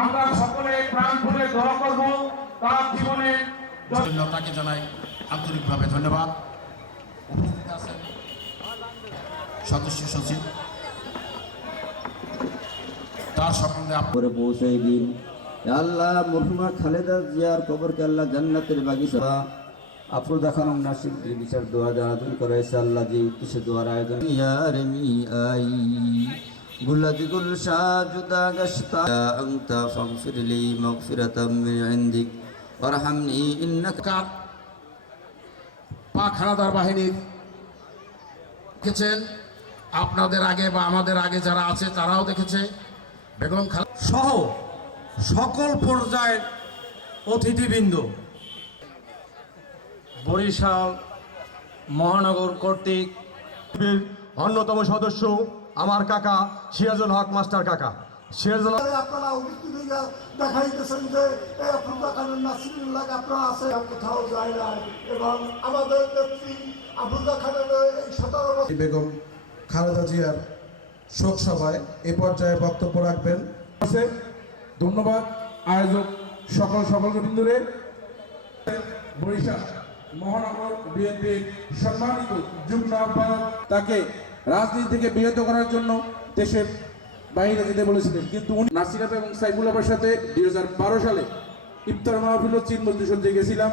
আমরা সকলে প্রাণ খুলে দোয়া করব তার জীবনে। তাকে জানাই আন্তরিকভাবে ধন্যবাদ। উপস্থিত আছেন সদস্য সচিব, তার সম্বন্ধে করে পৌঁছাই দিন। আল্লাহ মরহুমা খালেদা জিয়ার কবরকে আল্লাহ জান্নাতের বাগিচা আফরোজা খানম নাসির বিচার দোয়া জানাতুন করাইছে আল্লাহ যে উদ্দেশ্যে দোয়ার আয়োজন ইয়ার মি আই গুলাদ গুল শাজুদা গশতা আনতা ফাগফির লি মাগফিরাতাম মিন ইনদিক ওয়ারহামনি ইন্নাকা। পাক হানাদার বাহিনীর দেখেছেন, আপনাদের আগে বা আমাদের আগে যারা আছে তারাও দেখেছে। বেগম খালেদা সহ সকল পর্যায়ের অতিথিবৃন্দ, বরিশাল মহানগর কর্তৃক অন্যতম সদস্য আমার কাকা সিরাজুল হক মাস্টার কাকা সিরাজুল হক। আপনারা উপস্থিতিটা দেখাইতেছেন যে এই আফরোজা খানের নাসিরুল্লাহ আপনারা আছে, কোথাও যায় না। এবং আমাদের নেত্রী আফরোজা খানের এই 17 বছর বেগম খালেদা জিয়ার শোক সভায় এ পর্যায়ে বক্তব্য রাখবেন। ধন্যবাদ আয়োজক সকল বৃন্দরে। বরিশাল মহানগর বিএনপির সম্মানিত যুগ্ম আহ্বায়ক তাকে রাজনীতি থেকে বিরত করার জন্য দেশের বাইরে যেতে বলেছিলেন, কিন্তু নাসির এবং সাইফুল আবার সাথে 2012 সালে ইফতার মাহফিল ও চীন মজলিসে গেছিলাম।